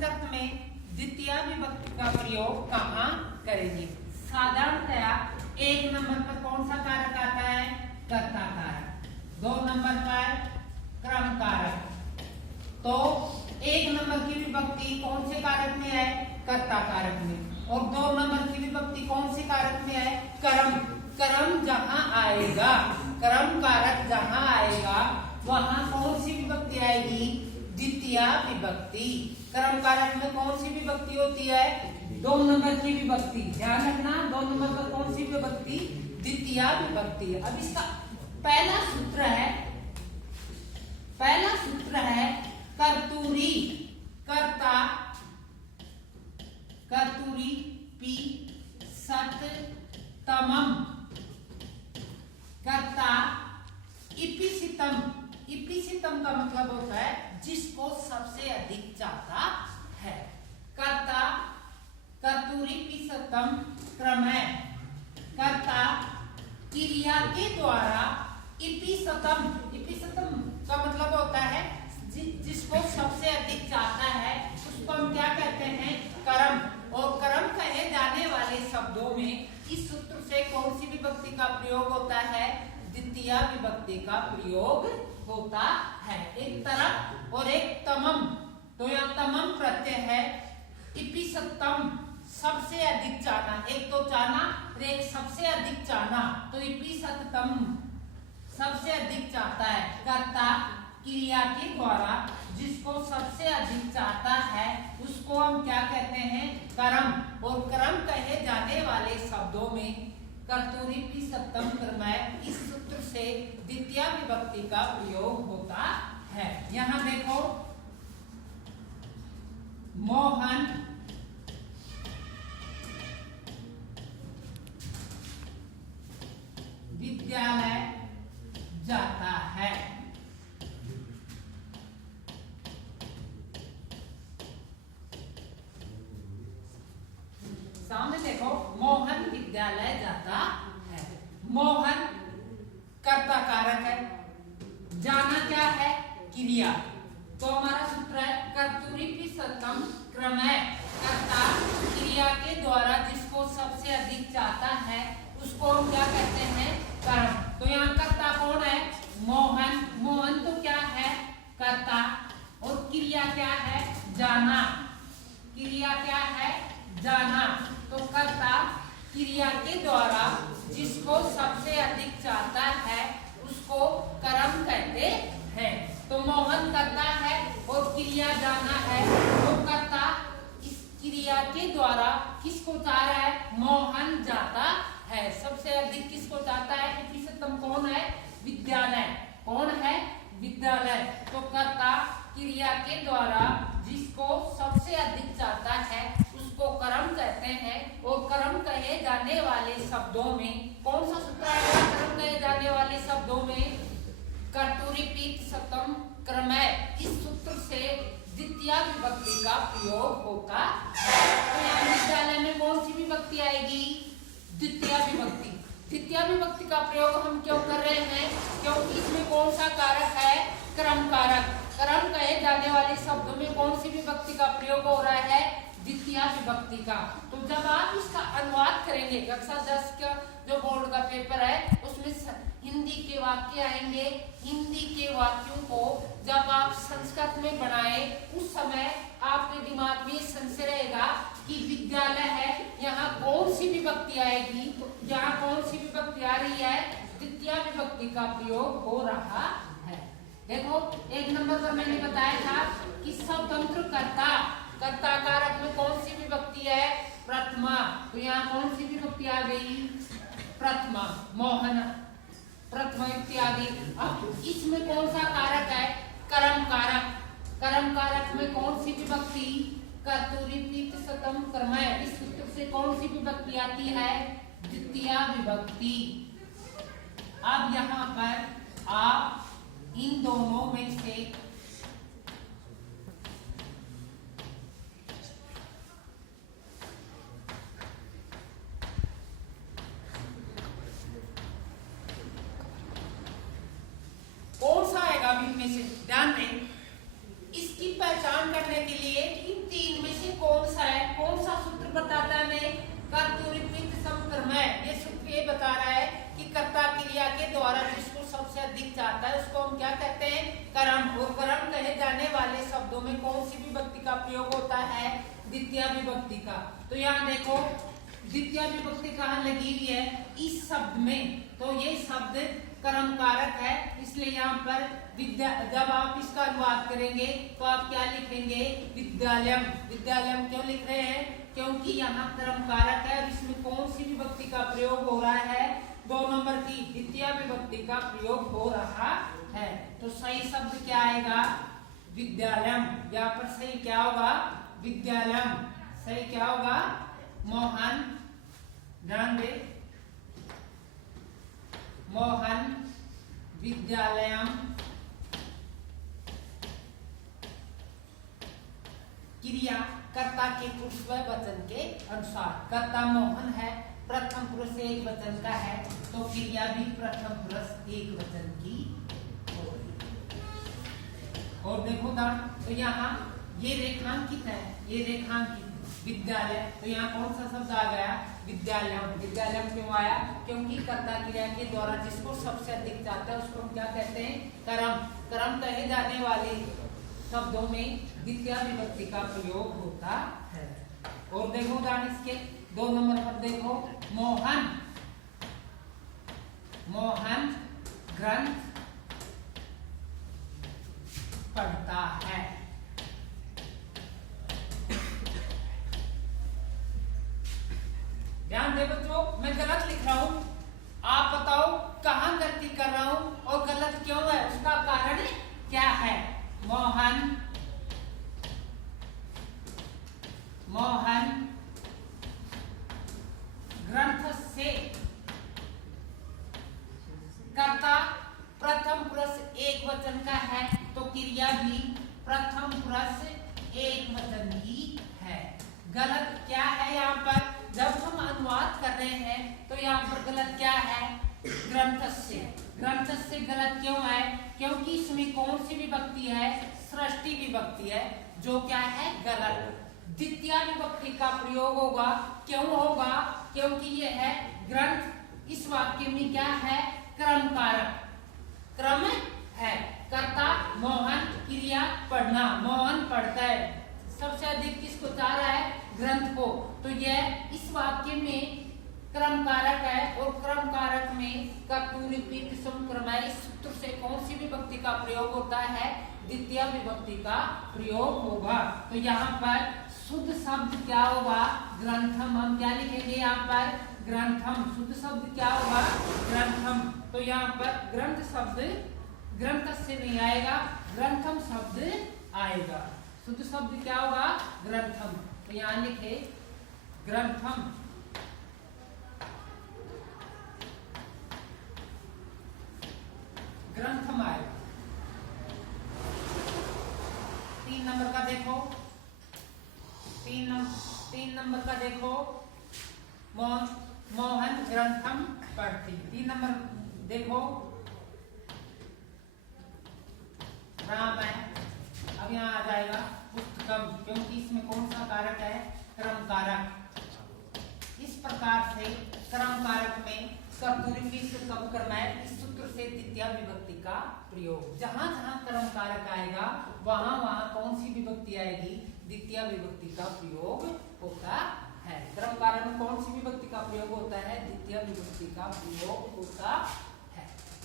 संस्कृत में द्वितीय विभक्ति का प्रयोग कहाँ करेंगे? साधारणतया 1 नंबर पर कौन सा कारक आता है? कर्ता कारक। 2 नंबर पर क्रम कारक। तो 1 नंबर की विभक्ति कौन से कारक में है? कर्ता कारक में। और 2 नंबर की विभक्ति कौन से कारक में है? कर्म। कर्म जहां आएगा, कर्म कारक जहां आएगा वहां कौन सी विभक्ति आएगी? द्वितीय विभक्ति। कर्म कारक में कौन सी विभक्ति होती है? 2 नंबर की विभक्ति। ध्यान रखना, 2 नंबर पर कौन सी विभक्ति? द्वितीय विभक्ति। अब इसका पहला सूत्र है कर्तूरी। कर्ता कर्तूरी पी सततमम। कर्ता इपिसितम। इपिसितम का मतलब होता है जिसको सबसे अधिक चाहता है। कर्ता कर्तूरी पिसतम क्रमः। कर्ता क्रिया के द्वारा इपिसतम। इपिसतम का मतलब होता है जिसको सबसे अधिक चाहता है उसको हम क्या कहते हैं? कर्म। और कर्म कहे जाने वाले शब्दों में इस सूत्र से कौन सी विभक्ति का प्रयोग होता है? द्वितीय विभक्ति का प्रयोग होता है। एक तरफ और एक तमम। तो यहाँ तमम प्रत्यय है। इपिसतम सबसे अधिक चाहना। एक तो चाहना और एक सबसे अधिक चाहना। तो इपिसतम सबसे अधिक चाहता है। कर्ता क्रिया के द्वारा जिसको सबसे अधिक चाहता है उसको हम क्या कहते हैं? कर्म। और कर्म कहे जाने वाले शब्दों में कर्तूरी पिसतम क्रमः इस सूत्र से द्वितीय विभक्ति का प्रयोग होता है। यहां देखो, मोहन विद्यालय जाता है। सामने देखो, मोहन विद्यालय जाता है। मोहन कर्ता कारक है। जाना क्या है? क्रिया। तो हमारा सूत्र है कर्तूरी पिसतम क्रमः। कर्ता क्रिया के द्वारा जिसको सबसे अधिक चाहता है उसको हम क्या कहते हैं? कर्म। तो यहाँ कर्ता कौन है? मोहन। मोहन तो क्या है? कर्ता। और क्रिया क्या है? जाना। क्रिया क्या है? जाना। तो कर्ता क्रिया के द्वारा जिसको सबसे अधिक चाहता है उसको कर्म कहते हैं। तो मोहन करता है और क्रिया जाना है। तो कर्ता इस क्रिया के द्वारा किसको चाह रहा है? मोहन जाता है। सबसे अधिक किसको चाहता है? इपिसतम कौन है? विद्यालय। कौन है? विद्यालय। तो कर्ता क्रिया के द्वारा जिसको सबसे अधिक चाहता है उसको कर्म कहते हैं। और कर्म कहे जाने वाले शब्दों में कौन सा सूत्र आएगा? कर्म कहे जाने वाले शब्दों में कर्तूरी पिसतम क्रमः इस सूत्र से द्वितीय विभक्ति का प्रयोग होता है। तो यहाँ विद्यालय में कौन सी विभक्ति आएगी? द्वितीय विभक्ति। द्वितीय विभक्ति का प्रयोग हम क्यों कर रहे हैं? क्योंकि इसमें कौन सा कारक है? क्रम कारक। कर्म कहे जाने वाले शब्दों में कौन सी विभक्ति का प्रयोग हो रहा है? द्वितीय विभक्ति का। तो जब आप इसका अनुवाद करेंगे, कक्षा 10 का जो बोर्ड का पेपर है उसमें हिंदी के वाक्य आएंगे। हिंदी के वाक्यों को जब आप संस्कृत में बनाए उस समय आपके दिमाग में संशय रहेगा कि विद्यालय है, यहाँ कौन सी विभक्ति आएगी? तो यहाँ कौन सी विभक्ति आ रही है? द्वितीय विभक्ति का प्रयोग हो रहा है। देखो, 1 नंबर पर मैंने बताया था कि स्वतंत्र कर्ता। कर्ता कारक में कौन सी विभक्ति है? प्रथमा। तो यहाँ कौन सी विभक्ति आ गई? प्रथमा। मोहन प्रथमा विभक्ति आ गई। अब इसमें कौन सा कारक है? कर्म कारक। कर्म कारक में कौन सी विभक्ति? कर्तूरी पिसतम क्रमः इस सूत्र से कौन सी विभक्ति आती है? द्वितीय विभक्ति। अब यहाँ पर आप इन दोनों में से कौन सा आएगा? इनमें से ध्यान दें, इसकी पहचान करने के लिए इन 3 कहते हैं कर्म, और कर्म कहे जाने वाले शब्दों में कौन सी विभक्ति का प्रयोग होता है? द्वितीय विभक्ति का। तो यहाँ देखो द्वितीय विभक्ति कहाँ लगी हुई है? इस शब्द में। तो ये शब्द कर्म कारक है, इसलिए यहाँ पर जब आप इसका अनुवाद करेंगे तो आप क्या लिखेंगे? विद्यालयम। विद्यालयम क्यों लिख रहे हैं? क्योंकि यहाँ कर्म कारक है और इसमें कौन सी विभक्ति का प्रयोग हो रहा है? 2 नंबर की द्वितीय विभक्ति का प्रयोग हो रहा है। तो सही शब्द क्या आएगा? विद्यालयम। यहाँ पर सही क्या होगा? विद्यालयम। सही क्या होगा? मोहन, ध्यान दे, मोहन विद्यालयम क्रिया कर्ता के पुरुष वचन के अनुसार। कर्ता मोहन है, प्रथम पुरुष एक वचन का है, तो क्रिया भी प्रथम पुरुष एक वचन की होगी। और देखो दान, तो यहाँ ये रेखांकित है, ये रेखांकित विद्यालय, तो यहाँ कौन सा शब्द आ गया? विद्यालयम। विद्यालयम क्यों आया? क्योंकि कर्ता क्रिया के द्वारा जिसको सबसे अधिक चाहता है उसको हम क्या कहते हैं? कर्म। कर्म कहे जाने वाले शब्दों में द्वितीय विभक्ति का प्रयोग होता है। और देखो दान इसके 2 नंबर पर देखो, मोहन, मोहन ग्रंथ पढ़ता है। ध्यान दे बच्चों, मैं गलत लिख रहा हूं, आप बताओ कहां गलती कर रहा हूं और गलत क्यों है, उसका कारण क्या है? मोहन, मोहन ग्रंथ से, कर्ता प्रथम पुरुष एक वचन का है, तो क्रिया भी प्रथम पुरुष एक वचन की है। गलत क्या है यहाँ पर? जब हम अनुवाद कर रहे हैं तो यहाँ पर गलत क्या है? ग्रंथ से। ग्रंथ से गलत क्यों है? क्योंकि इसमें कौन सी विभक्ति है? सृष्टि विभक्ति है, जो क्या है? गलत। द्वितीय विभक्ति का प्रयोग होगा। क्यों होगा? क्योंकि ये है ग्रंथ। इस वाक्य में क्या है? क्रम कारक, क्रम है। कर्ता मोहन, क्रिया पढ़ना, मोहन पढ़ता है। सबसे अधिक किसको चाह रहा है? ग्रंथ को। तो यह इस वाक्य में क्रम कारक है, और क्रम कारक में कर्तृ क्रम है। इस सूत्र से कौन सी विभक्ति का प्रयोग होता है? द्वितीय विभक्ति का प्रयोग होगा। तो यहाँ पर शुद्ध शब्द क्या होगा? ग्रंथम। हम क्या लिखेंगे यहाँ पर? ग्रंथम। शुद्ध शब्द क्या होगा? ग्रंथम। तो यहाँ पर ग्रंथ शब्द ग्रंथ से नहीं आएगा, ग्रंथम शब्द आएगा। शुद्ध शब्द क्या होगा? ग्रंथम। तो यहाँ लिखे ग्रंथम। ग्रंथम आएगा। 3 नंबर का देखो, 3 नंबर का देखो, मोहन ग्रंथम पढ़ती। 3 नंबर देखो, राम है। अब यहाँ आ जाएगा पुस्तकम, क्योंकि इसमें कौन सा कारक है? क्रम कारक। इस प्रकार से क्रम कारक में कर्तृ से कब करना है? इस सूत्र से द्वितीय विभक्ति का प्रयोग। जहां जहां क्रम कारक आएगा वहां वहां कौन सी विभक्ति आएगी? द्वितीय विभक्ति का प्रयोग होता है। क्रम कारक में कौन सी विभक्ति का प्रयोग होता है? द्वितीय विभक्ति का प्रयोग होता